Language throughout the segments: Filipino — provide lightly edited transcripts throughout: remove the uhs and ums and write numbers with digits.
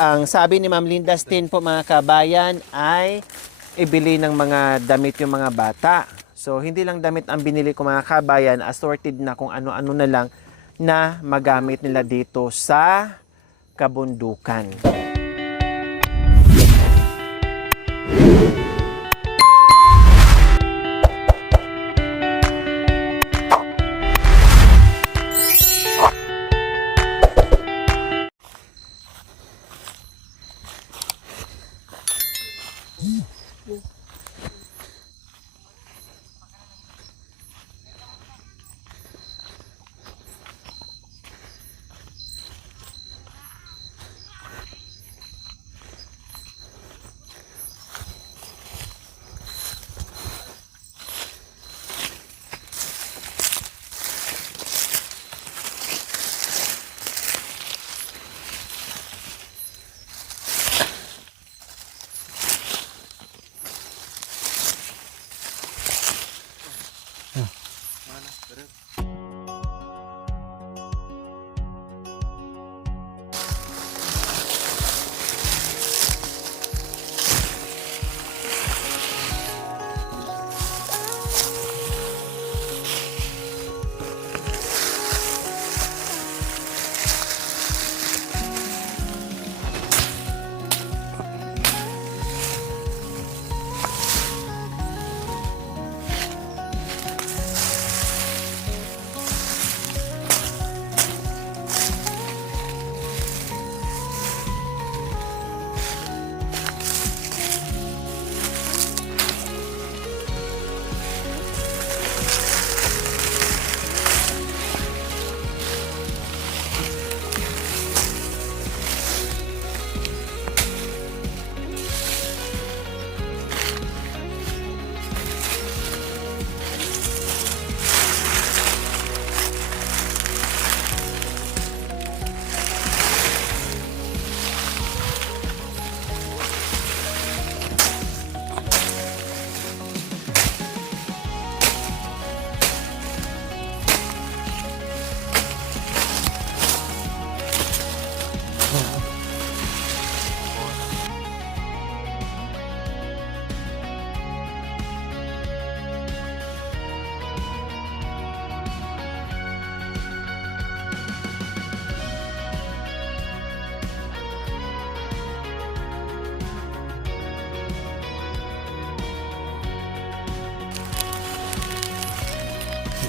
Ang sabi ni Ma'am Linda Steen po mga kabayan ay ibili ng mga damit yung mga bata. So hindi lang damit ang binili ko mga kabayan, assorted na kung ano-ano na lang na magamit nila dito sa kabundukan.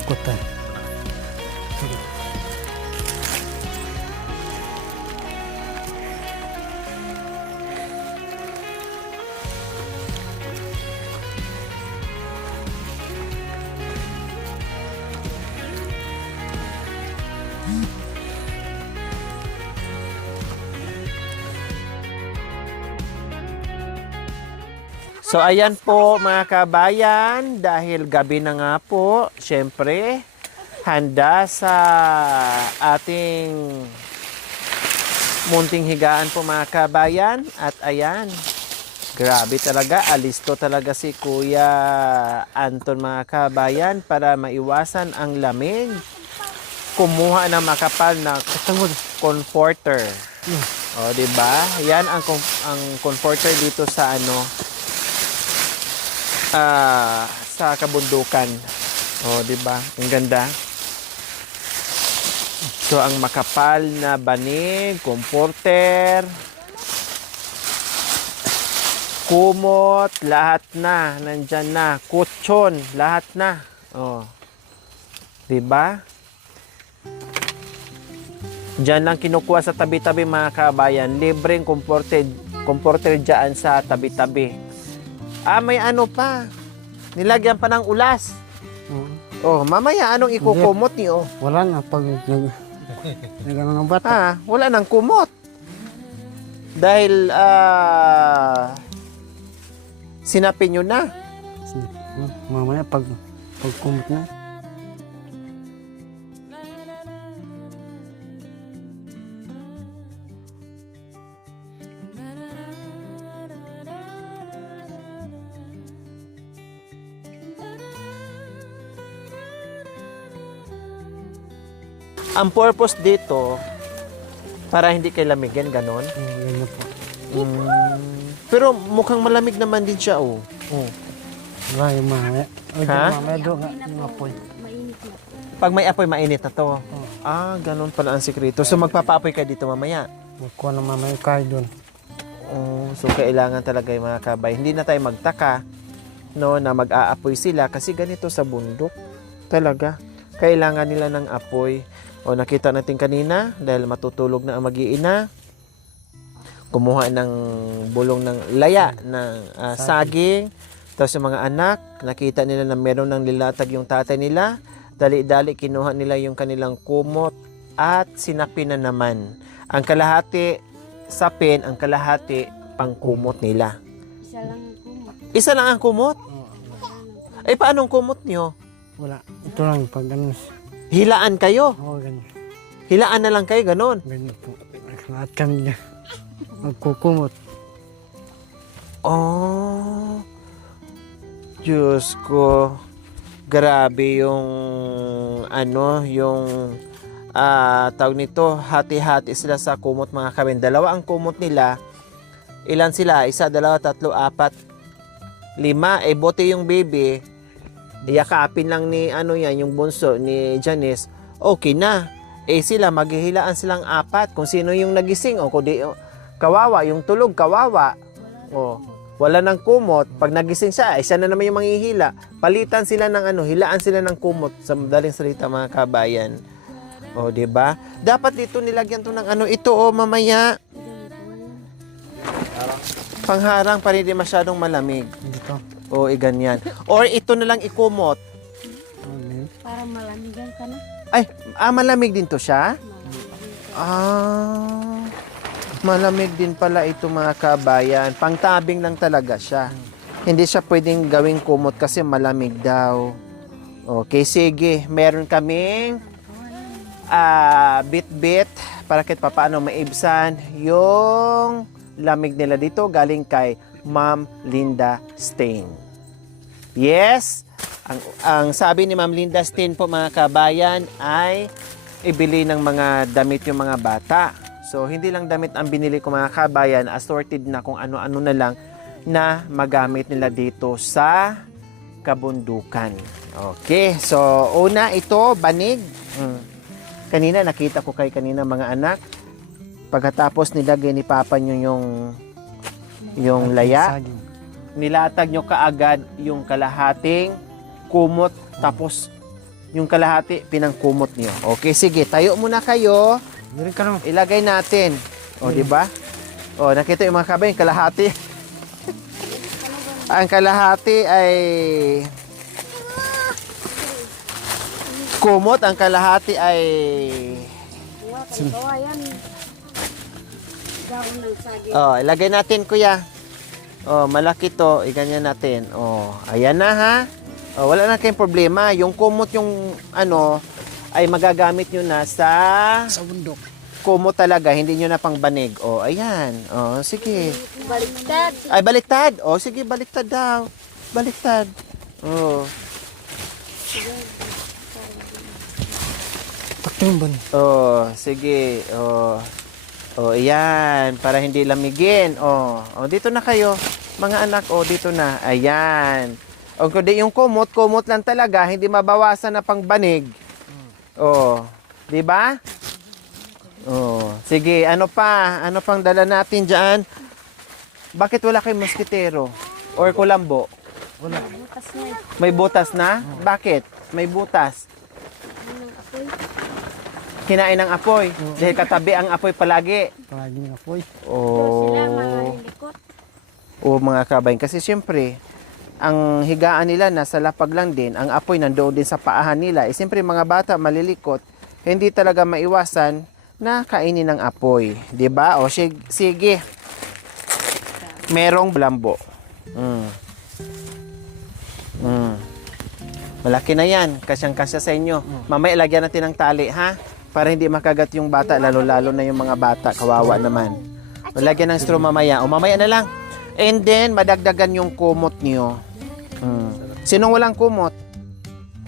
Ikutan. So ayan po mga kabayan, dahil gabi na nga po, syempre, handa sa ating munting higaan po mga kabayan. At ayan, grabe talaga, alisto talaga si Kuya Anton mga kabayan para maiwasan ang lamig. Kumuha ng makapal na comforter. O, diba? Yan ang comforter dito sa sa kabundukan. Oh, 'di ba? Ang ganda. So ang makapal na banig, comforter, kumot, lahat na nandyan na, kutsyon, lahat na. Oh. 'Di ba? Diyan lang kinukuha sa tabi-tabi mga kabayan, libreng comforter diyan sa tabi-tabi. May ano pa. Nilagyan pa ng ulas. Oh, mamaya anong ikukumot niyo? Wala na pag nagano ng bata. Wala nang kumot. Dahil sinapin nyo na. Mamaya pag kumot na. Ang purpose dito, Para hindi kayo lamigin, ganon. Ganyan po. Pero mukhang malamig naman din siya, oh. Oo. Diba yung mamaya? O, Ha? mamaya doon nga, yung apoy. Mainit na. Pag may apoy, mainit na to. Oo. Ah, ganon pala ang sikreto. So magpapaapoy ka dito mamaya. Magkuha na mamaya kayo doon. Oh, so kailangan talaga yung mga kabay. Hindi na tayo magtaka, no, na mag-aapoy sila kasi ganito sa bundok. Talaga. Kailangan nila ng apoy. O nakita natin kanina, dahil matutulog na ang mag-iina, kumuha ng bulong ng laya, ng saging. Tapos yung mga anak, nakita nila na meron ng lilatag yung tatay nila. Dali-dali, kinuha nila yung kanilang kumot at sinapin na naman. Ang kalahati, sapin, ang kalahati, pangkumot nila. Isa lang ang kumot. Isa lang ang kumot? Oo. Eh, paano ang kumot nyo? Wala. Ito lang, pag ano. Hilaan kayo. Oo, ganyan. Hilaan na lang kayo, ganon. Ganyan po. Lahat kami niya. Magkukumot. Oh, Diyos ko. Grabe yung, ano, yung, tawag nito, hati-hati sila sa kumot mga kabin. Dalawa ang kumot nila. Ilan sila? Isa, dalawa, tatlo, apat, lima. Eh, bote yung baby. Yakapin lang ni, ano yan, yung bunso ni Janice. Okay na. Eh, sila, maghihilaan silang apat. Kung sino yung nagising, o kundi, kawawa, yung tulog, kawawa. O, wala ng kumot. Pag nagising siya, isa na naman yung manghihila. Palitan sila ng ano, hilaan sila ng kumot sa madaling salita mga kabayan. O, di ba? Dapat dito nilagyan to ng ano, ito o mamaya. Pangharang para hindi masyadong malamig. Dito. O, ganyan. Or ito na lang ikumot. Okay. Para malamigan ka na. Ay, malamig din to siya? Malamig din pala ito mga kabayan. Pangtabing lang talaga siya. Hindi siya pwedeng gawing kumot kasi malamig daw. Okay, sige. Meron kaming bit-bit para kahit papaano maibsan yung lamig nila dito galing kay Ma'am Linda Stain. Yes, ang sabi ni Ma'am Linda Stain po mga kabayan ay ibili ng mga damit yung mga bata. So, hindi lang damit ang binili ko mga kabayan, assorted na kung ano-ano na lang na magamit nila dito sa kabundukan. Okay, so una ito, banig. Kanina, nakita ko kay kanina mga anak. Pagkatapos nilagay ni Papa nyo yung laya, Saging. nilatag nyo kaagad yung kalahating kumot, tapos yung kalahati, pinangkumot nyo. Okay, sige, tayo muna kayo. Meron ka naman. Ilagay natin. O, di ba? O, nakita yung mga kabay, yung kalahati. Ang kalahati ay kumot, ang kalahati ay Huwag kang kawayan. Daon ng saging. ilagay natin, kuya. Malaki to, iganyan natin. Ayan na ha. Wala na kayong problema. Yung kumot yung ano ay magagamit nyo na sa Sa bundok. kumot talaga, hindi nyo na pang banig. Ayan. Sige. Baliktad. Ay, baliktad. Sige, baliktad daw. Baliktad. Taktimban. Sige. Ayan. Para hindi lamigin. Dito na kayo. Mga anak, dito na. Ayan. Kundi yung kumot lang talaga, hindi mabawasan na pang banig. Di ba? Sige, ano pa? Ano pang dala natin diyan? Bakit wala kayong moskitero or kulambo? Wala. Butas na eh. May butas na? Bakit? May butas. Ano ng apoy? Kinain ng apoy. Dahil katabi ang apoy palagi. Palagi ng apoy. Sila mga lilikot. Mga kabayan. Kasi siyempre, ang higaan nila nasa lapag lang din. Ang apoy nandoon din sa paahan nila. Siyempre, mga bata malilikot. Hindi talaga maiwasan na kainin ng apoy. 'Di ba? Sige. Merong blambo. Malaki na yan. Kasyang-kasya sa inyo. Mamaya lagyan natin ng tali, ha? Para hindi makagat yung bata, lalo-lalo na yung mga bata. Kawawa naman. Lagyan ng straw mamaya. Mamaya na lang. And then, madagdagan yung kumot niyo. Sinong walang kumot?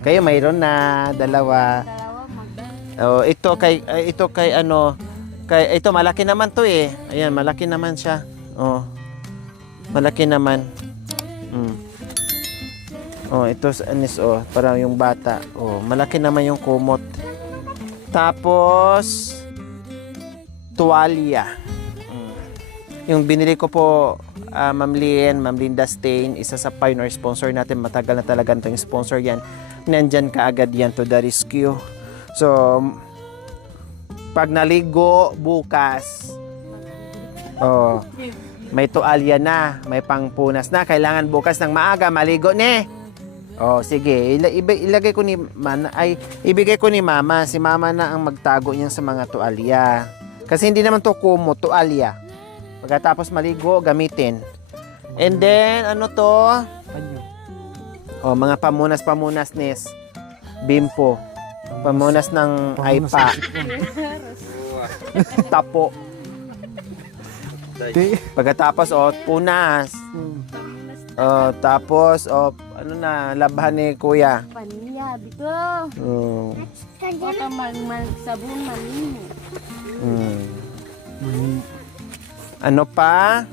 Kayo mayroon na, dalawa. Dalawa mag Ito kay ano, Kaya ito malaki naman to eh. Ayan, malaki naman siya. Oh. Malaki naman. Oh, ito anis oh, parang yung bata. Oh, malaki naman yung kumot. Tapos tuwalya. Yung binili ko po, Ma'am Linda Stain, isa sa pioneer sponsor natin. Matagal na talaga itong sponsor yan. Nandyan kaagad yan to the rescue. So, pag naligo bukas, oh, may tuwalya na, may pangpunas na. Kailangan bukas ng maaga, maligo ne. Oh, sige, ilagay ko ni ibigay ko ni Mama. Si Mama na ang magtago niyan sa mga tuwalya. Kasi hindi naman to kumot, tuwalya. Pagkatapos maligo, gamitin. And then, ano to? Oh, mga pamunas-pamunas nis. Bimpo. Pamunas ng iPad. Tapo. Pagkatapos, oh, punas. Oh, tapos, oh, ano na, labhan ni Kuya. Paniya, bito. Oh. Baka sabon manini. Ano pa?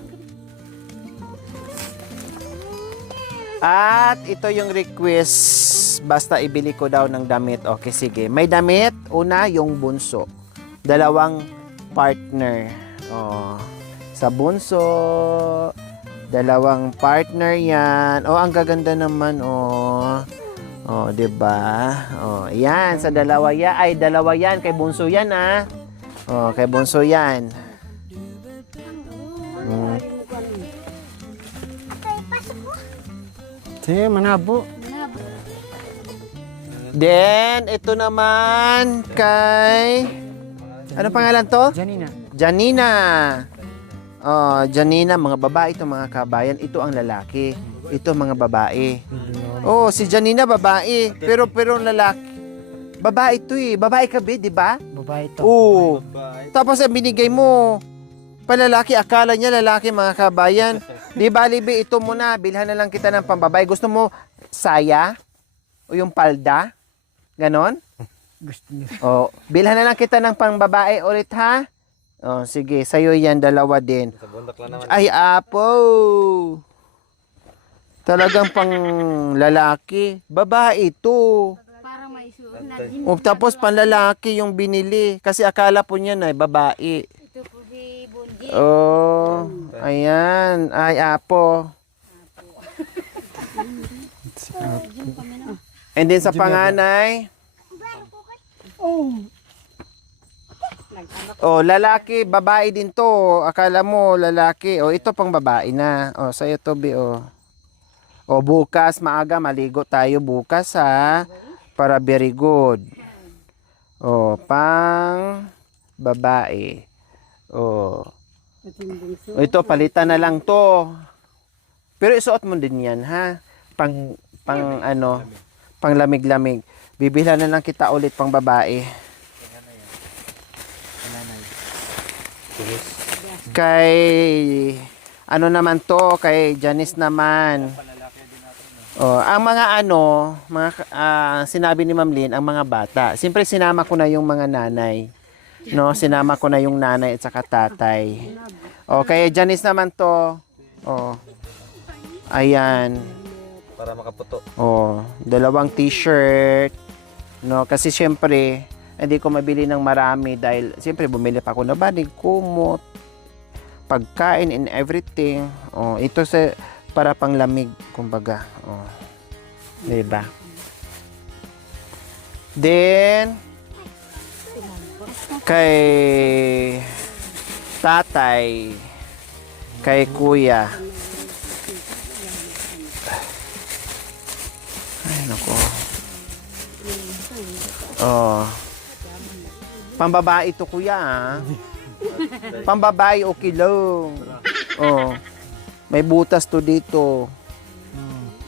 At ito yung request. Basta ibili ko daw ng damit. Okay, sige. May damit. Una, yung bunso. Dalawang partner. Oh. Sa bunso, dalawang partner yan. Oh, ang gaganda naman, oh. Oh, 'di ba? Oh, yan sa dalawa yan. Ay, dalawa yan kay bunso yan, ah. Oh, kay bunso yan. Sige, manabo. Then, ito naman kay... Ano pangalan to? Janina. Janina. Oh, Janina, mga babae ito mga kabayan. Ito ang lalaki. Ito mga babae. Oh, si Janina babae. Pero lalaki. Babae ito eh. Babae ka ba, di ba? Babae to. Oo. Tapos ang binigay mo, palalaki, akala niya lalaki mga kabayan. Di ba, Libi, ito muna, bilhan na lang kita ng pambabae. Gusto mo saya? O yung palda? Ganon? Gusto niya. O, bilhan na lang kita ng pambabae ulit, ha? O, sige, sa'yo yan, dalawa din. Ay, apo! Talagang pang lalaki. Babae ito. Para may suot na din. O, tapos panlalaki yung binili. Kasi akala po niya na babae. Ito po si Bunji. Oh, ayan. Ay, apo. And then sa panganay, oh, lalaki, babae din to. Akala mo lalaki. Oh, ito pang babae na. Oh, sa'yo to, Bi, oh. Oh, bukas, maaga, maligo tayo bukas, ha? Para very good. Oh, pang babae. Oh. Oh, ito, palitan na lang to. Pero isuot mo din yan, ha? Pang ano, pang lamig-lamig. Bibila na lang kita ulit pang babae. Kay, ano naman to, kay Janice naman. Oh, ang mga ano, sinabi ni Ma'am Lynn, ang mga bata. Siyempre sinama ko na yung mga nanay. No, sinama ko na yung nanay at saka tatay. Okay, Janice naman to. Oh. Ayan. Para makaputo. Oh, dalawang t-shirt. No, kasi siyempre hindi ko mabili ng marami dahil siyempre bumili pa ako na banig, kumot, pagkain and everything. Oh, ito sa para panglamig, kumbaga. Oh. 'Di ba? Then kay tatay, kay kuya. Ay, nako. Oh. Pambabae to, kuya, ah. Pambabae, okay lang. Oh. May butas to dito.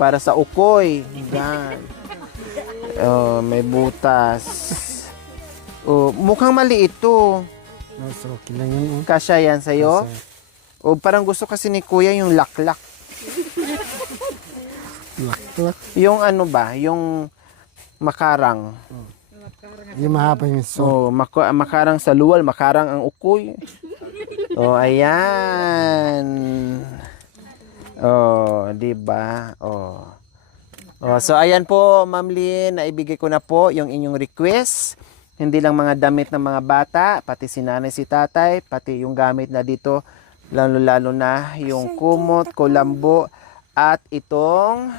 Para sa ukoy. Yan. Oh, may butas. Oh, mukhang maliit to. So, okay lang yun. Kasya yan sa'yo? O parang gusto kasi ni kuya yung laklak. Lak. Yung ano ba? Yung makarang. Hindi mahaba yung so. Oh, makarang sa luwal, makarang ang ukoy. Oh, ayan. Oh, 'di ba? Oh. Oh, so ayan po, Ma'am Lynn, naibigay ko na po yung inyong request. Hindi lang mga damit ng mga bata, pati si nanay, si tatay, pati yung gamit na dito, lalo-lalo na yung kumot, kulambo, at itong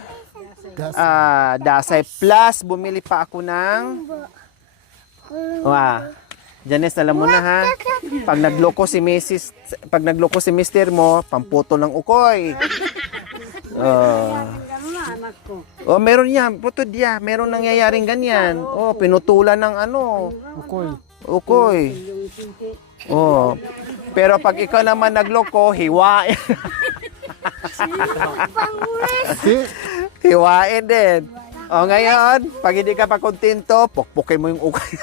dasay. Plus, bumili pa ako ng... Janice, alam mo na ha, pag nagloko si Mister mo, pamputo ng ukoy. Oh, meron yan. Putod ya. Meron nangyayaring ganyan. Oh, pinutulan ng ano. Ukoy. Oh. Pero pag ikaw naman nagloko, hiwain. Hiwain din. Oh, ngayon, pag hindi ka pa kontento, pukpukin mo yung ukoy.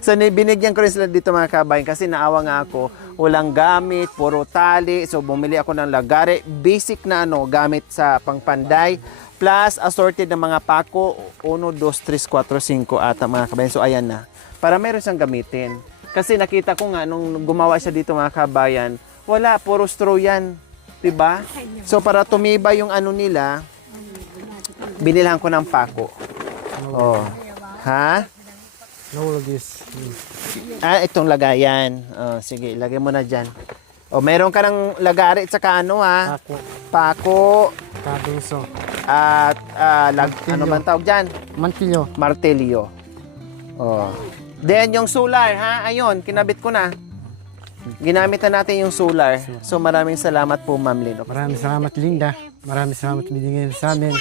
So, binigyan ko rin sila dito mga kabayan kasi naawa nga ako. Walang gamit, puro tali. So, bumili ako ng lagare. Basic na gamit sa pangpanday. Plus, assorted na mga pako. 1, 2, 3, 4, 5 ata mga kabayan. So, ayan na. Para meron siyang gamitin. Kasi nakita ko nga, nung gumawa siya dito mga kabayan, wala, puro straw yan. Diba? So, para tumibay yung nila, binilhan ko ng pako. Oh. Ha? No lagis. Itong lagayan. Oh, sige, ilagay mo na dyan. Oh, meron ka ng lagari at saka ha? Ako. Pako. Kaduso. At ano bang tawag dyan? Mantilyo. Martelyo. Oh. Then yung solar, ha? Ayun, kinabit ko na. Ginamit na natin yung solar. So maraming salamat po, Ma'am Lynn. Maraming salamat, Linda. Maraming salamat binigay sa amin.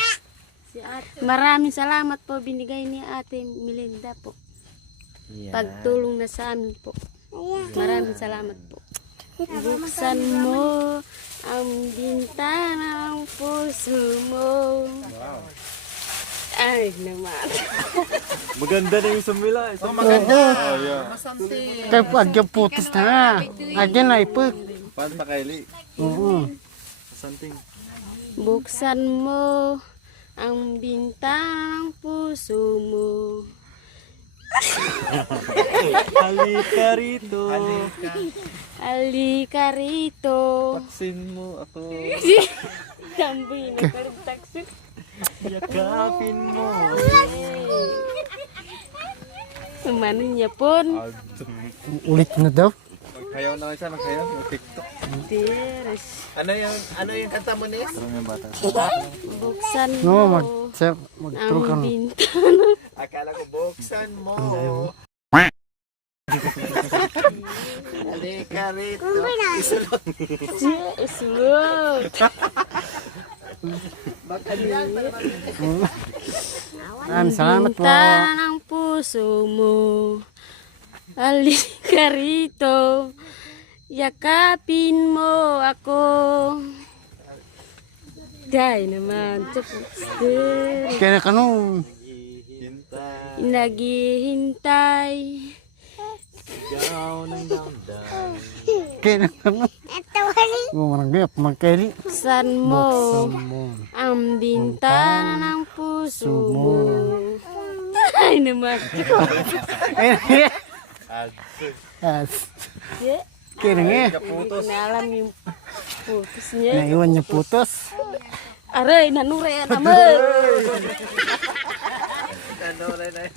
Maraming salamat po binigay ni Ate Melinda po. Yeah. Pagtulong na sa amin po. Maraming salamat po. Buksan mo ang bintana ng puso mo. Wow. Ay naman. Maganda na yung sumila. Maganda. Kaya po, agyan putis na nga. Agyan na ipag. Panta Kylie. Oo. Something. Buksan mo ang bintana ng puso mo. Halika rito. Halika rito. Taksin mo ako. Tamboy na taksi. Yakapin mo. Sumano niya po. Ulit na daw. Magkayaw na kayo siya. Magkayaw. TikTok. Teres. Ano yung kanta mo, Nis? Parang yung bata. Buksan No, mo magturo ka ang no. bintana. Akala ko buksan mo. Halika rito. Isulot. Isulot. Maraming salamat po. Bintana ng puso mo. Halika rito. Yakapin mo ako. Day naman. Kaya ka no. Naghihintay. Sigaw ng damdam. Kaya ka no. Marang magkaili. Buksan mo ang bintana ng puso mo. Ay naman. Kaya nga. Inalam yung putos niya. Naiwan niya putos. Aray, nanuray naman.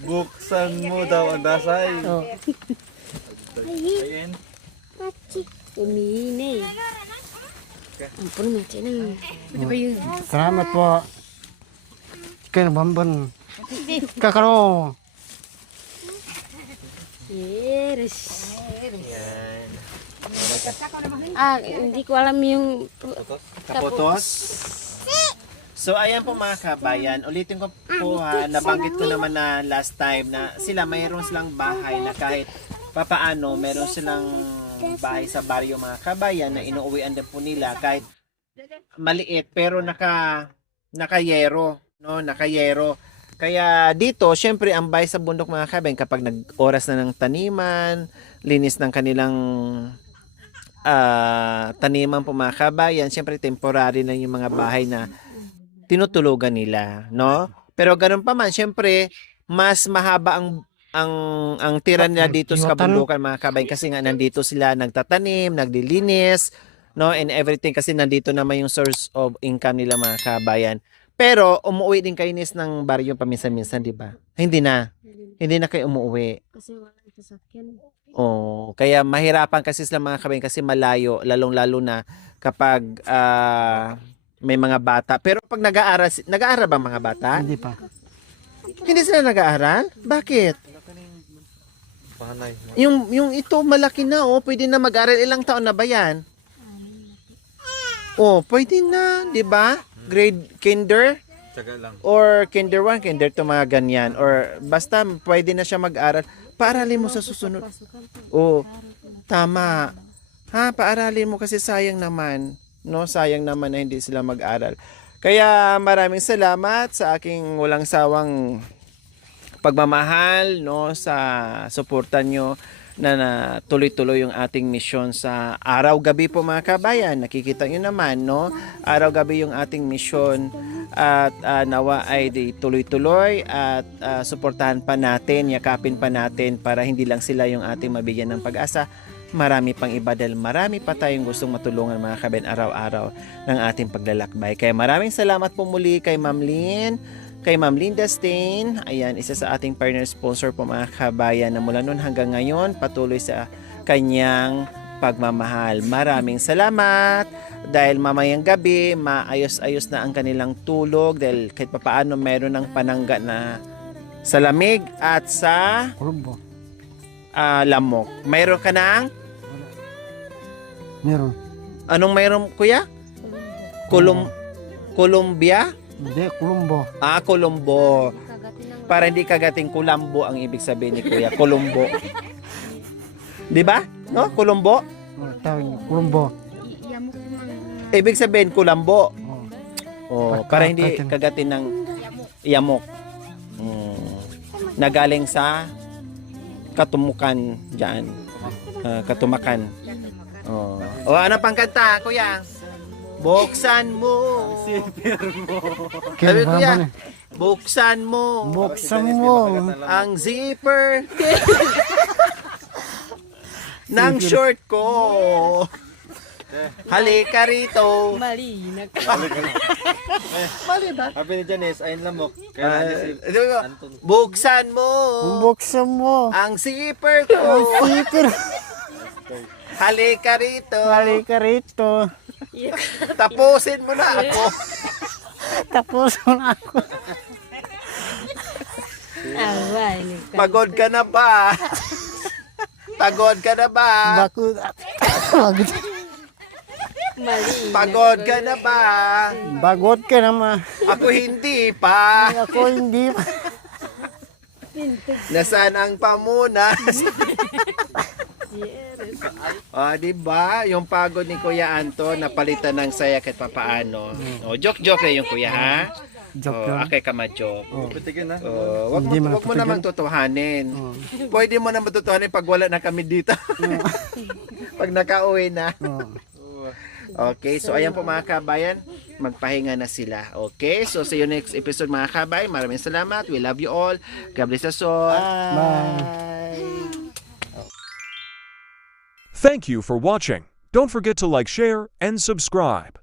Buksan mo daw ang dasay. Ayan. Umihini. Ampun macam ni. Salamat po. Kaya bamban. Kakaro. Yes. Hindi ko alam yung Kaputos. So ayan po mga kabayan, ulitin ko po nabanggit ko naman na last time na sila mayroon silang bahay na kahit papaano meron silang bahay sa baryo mga kabayan na inuuwian din po nila kahit maliit pero nakayero, no, nakayero. Kaya dito, syempre ang bahay sa bundok mga kabayan kapag nag-oras na ng taniman, linis ng kanilang taniman po mga kabayan, syempre temporary na yung mga bahay na tinutulugan nila, no? Pero ganun pa man, syempre, mas mahaba ang tira nila dito sa kabundukan mga kabayan kasi nga nandito sila nagtatanim, naglilinis, no, and everything kasi nandito naman yung source of income nila mga kabayan. Pero umuwi din kayo Nis ng baryo paminsan-minsan, di ba? Hindi na. Hindi na kayo umuwi. Kasi wala yung sasakyan. Oh, kaya mahirapan kasi sila mga kabayan kasi malayo, lalong-lalo na kapag may mga bata. Pero pag nag-aaral ba mga bata? Hindi pa. Hindi sila nag-aaral? Bakit? Panay. Yung ito malaki na oh, pwede na mag-aral. Ilang taon na ba yan? Oh, pwede na, 'di ba? Grade kinder Tsaga lang. or kinder 1, kinder 2 mga ganyan or basta pwede na siya mag-aral. Paaralin mo sa susunod. Oh, tama. Ha, paaralin mo kasi sayang naman, no? Sayang naman na hindi sila mag-aral. Kaya maraming salamat sa aking walang sawang pagmamahal, no, sa suporta nyo na tuloy-tuloy yung ating misyon sa araw-gabi po mga kabayan. Nakikita nyo naman, no? Araw-gabi yung ating misyon at nawa ay di tuloy-tuloy at suportahan pa natin, yakapin pa natin para hindi lang sila yung ating mabigyan ng pag-asa. Marami pang iba dahil marami pa tayong gustong matulungan mga kabayan araw-araw ng ating paglalakbay. Kaya maraming salamat po muli kay Ma'am Lynn, kay Ma'am Linda Stain, ayan, isa sa ating partner sponsor po mga kabayan na mula noon hanggang ngayon patuloy sa kanyang pagmamahal. Maraming salamat dahil mamayang gabi maayos-ayos na ang kanilang tulog dahil kahit papaano meron ng panangga na sa lamig at sa Kulumbo. lamok. Mayroon ka ng Meron. anong mayroon kuya? Colombia? Hindi, Kulumbo. Colombo. Para hindi kagating kulambo ang ibig sabihin ni Kuya. Colombo. 'Di ba? No? Colombo. Oh, tawag niyo, Kulumbo. Ibig sabihin kulambo. Oh. Para hindi kagatin ng yamok. Nagaling sa katumukan diyan. Katumakan. O ano pang kanta, Kuya? Buksan mo. Sabi ko yan, buksan mo. Buksan mo. Ang zipper ng short ko. Halika rito. Mali. Mali ba? Sabi ni Janice, ayun lamok. Kaya si Anton. Buksan mo. Buksan mo. Ang zipper ko. Peter, Halika rito. halika rito. Tapusin mo na ako. Tapos na ako. Away. Pagod ka na ba? Pagod ka na ba? Bakit? Mali. Pagod ka na ba? Bagot ka naman. Ako hindi pa. Ako hindi. Nasaan ang pamunas? Diba? Yung pagod ni Kuya Anton napalitan ng saya kahit papaano. Joke-joke na yung Kuya, ha? Joke lang. Akay ka ma-joke. Pitigin na. Wag Hindi mo mapatigan. namang tutuhanin. Pwede mo naman tutuhanin pag wala na kami dito. Pag nakauwi na. Okay, so ayan po mga kabayan, magpahinga na sila. Okay, so see you next episode mga kabayan. Maraming salamat. We love you all. God bless us all. Bye. Thank you for watching. Don't forget to like, share, and subscribe.